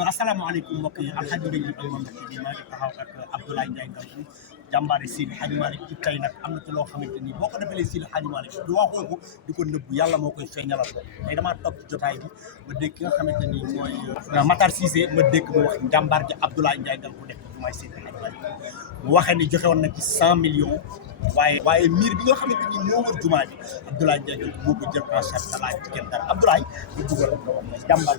asalaamaaleykum mbokk yi Alxaaji Mbay ak moom nag bi maa ngi taxaw ak Abdoulaye Ndiaye Ngalgou jàmbaari Seydi Hadji Malick ci tey nag am na ci loo xamante ni boo ko defalee Seydi Hadji Malick du waxoo ko di ko nëbbu yàlla moo koy feeñalal ko tey damaa topp jotaay bi ma dégg ki nga xamante ni mooy Matar Cissé ma dégg mu wax jàmbaar ji Abdoulaye Ndiaye Ngalgou def ko mooy Seydi Hadji Malick mu waxee ni joxe woon na ci 100 millions waaye miir bi nga xamante ni moo wër jumaa ji Abdoulaye Ndiaye Ngalgou moo ko jël en charge sa laaj ci kenn dara Abdoulaye ñu dugal nga wax ne jàmbaar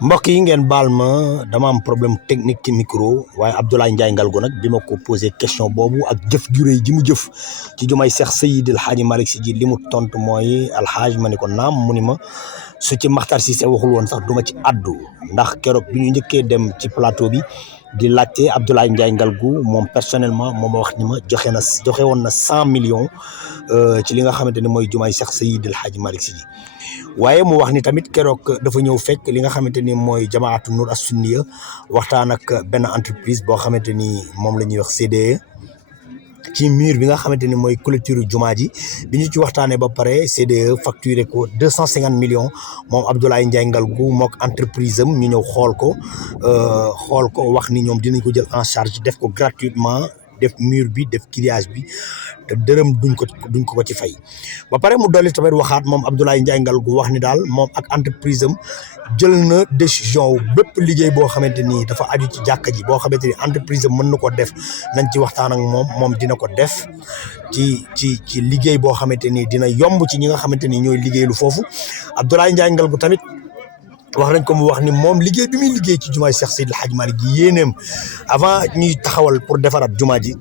mbokk yi ngeen baal ma dama am problème technique ci micro waaye Abdoulaye Ndiaye Ngalgou nag bi ma ko posé question boobu ak jëf ju rëy ji mu jëf ci jumay Seex Seydi El Hadji Malick Sy ji li mu tontu mooy alxaaj ma ni ko naam mu ni ma su ci Matar Cissé waxul woon sax duma ci addu ndax keroog bi ñu njëkkee dem ci plateau bi di laajte Abdoulaye Ndiaye Ngalgou moom personnellement moom wax ni ma joxe woon na 100 millions ci li nga xamante ni mooy jumaay Seex Seydi El Hadji Malick Sy ji waaye mu wax ni tamit keroog dafa ñëw fekk li nga xamante ni mooy jamaatu Nour as-Sunniya waxtaan ak benn entreprise boo xamante ni moom la ñuy wax CDE ci mur bi nga xamante ni mooy clôture jumaa ji bi ñu ci waxtaanee ba pare CDE facturé ko 250 millions moom Abdoulaye Ndiaye Ngalgou mook entreprise am ñu ñëw xool ko wax ni ñoom dinañ ko jël en charge def ko gratuitement def mur bi def grillage bi te dërëm duñ ko ci fay ba pare mu dolli tamit waxaat moom Abdoulaye Ndiaye Ngalgou wax ni daal moom ak entreprise am jël na décision bépp liggéey boo xamante ni dafa aju ci jàkka ji boo xamante ni entreprise am mën na ko def nañ ci waxtaan ak moom dina ko def ci liggéey boo xamante ni dina yomb ci ñi nga xamante ni ñooy liggéeylu foofu Abdoulaye Ndiaye Ngalgou tamit wax nañ ko mu wax ni moom liggéey bi muy liggéey ci jumaay Seex Seydi El Hadji Malick gi yéeneem avant ñuy taxawal pour defaraat jumaa ji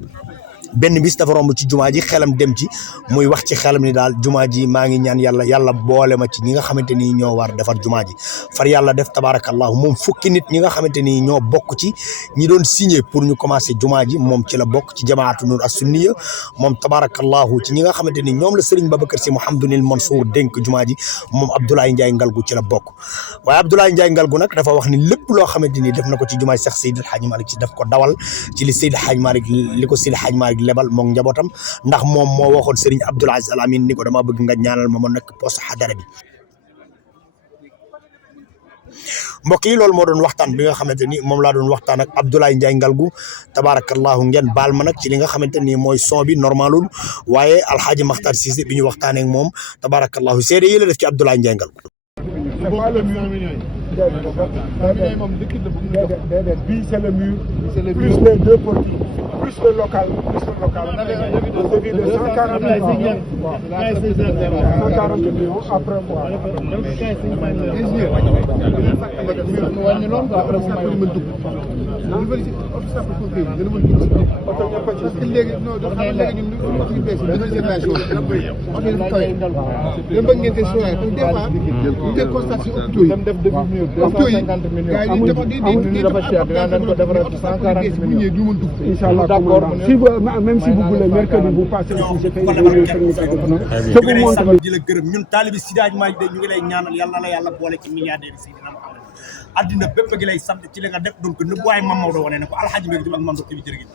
benn bis dafa romb ci jumaa ji xelam dem ci muy wax ci xelam ni daal jumaa ji maa ngi ñaan yàlla boole ma ci ñi nga xamante ni ñoo war defar jumaa ji far yàlla def tabarakallahu moom fukki nit ñi nga xamante ni ñoo bokk ci ñi doon signé pour ñu commencer jumaa ji moom ci la bokk ci jamaatu Nour as-Sunniya moom tabarakallahu ci ñi nga xamante ni ñoom la Serigne Babacar Sy Mouhamadoul Mansour dénk jumaa ji moom Abdoulaye Ndiaye Ngalgou ci la bokk waaye Abdoulaye Ndiaye Ngalgou nag dafa wax ni lépp loo xamante ni def na ko ci jumaay Seex Seydi El Hadji Malick Sy daf ko dawal ci li Seydi El Hadji Malick li ko Seydi El Hadji Malick lebal moom njabootam ndax moom moo waxoon Serigne Abdoul Aziz Al Amine ni ko dama bëgg nga ñaanal ma nekk poste xadara bi mbokk yi loolu moo doon waxtaan bi nga xamante ni moom laa doon waxtaan ak Abdoulaye Ndiaye Ngalgou tabarakallahu ngeen baal ma nag ci li nga xamante ni mooy son bi normalul waaye Alxaaji Matar Cissé bi ñu waxtaanee ak moom tabarakallahu seede yi la def ci Abdoulaye Ndiaye Ngalgou bii c'est le mur plus les deux portiques plus le local devis de 140 millions 140 millions après moi même si vous voulez mercredi vous passez ici je fais une réunion technique je vous montre di la gërëm ñun taalibi Seydi Hadji Malick de ñu ngi lay ñaanal yàlla la yàlla boole ci milliardaire yi Seydina Muhammad addina bépp gi lay sant ci li nga def donc nëbb waaye Mame Maodo wane ne ko Alxaaji Mbay ak Mame Maodo bi jërëjëf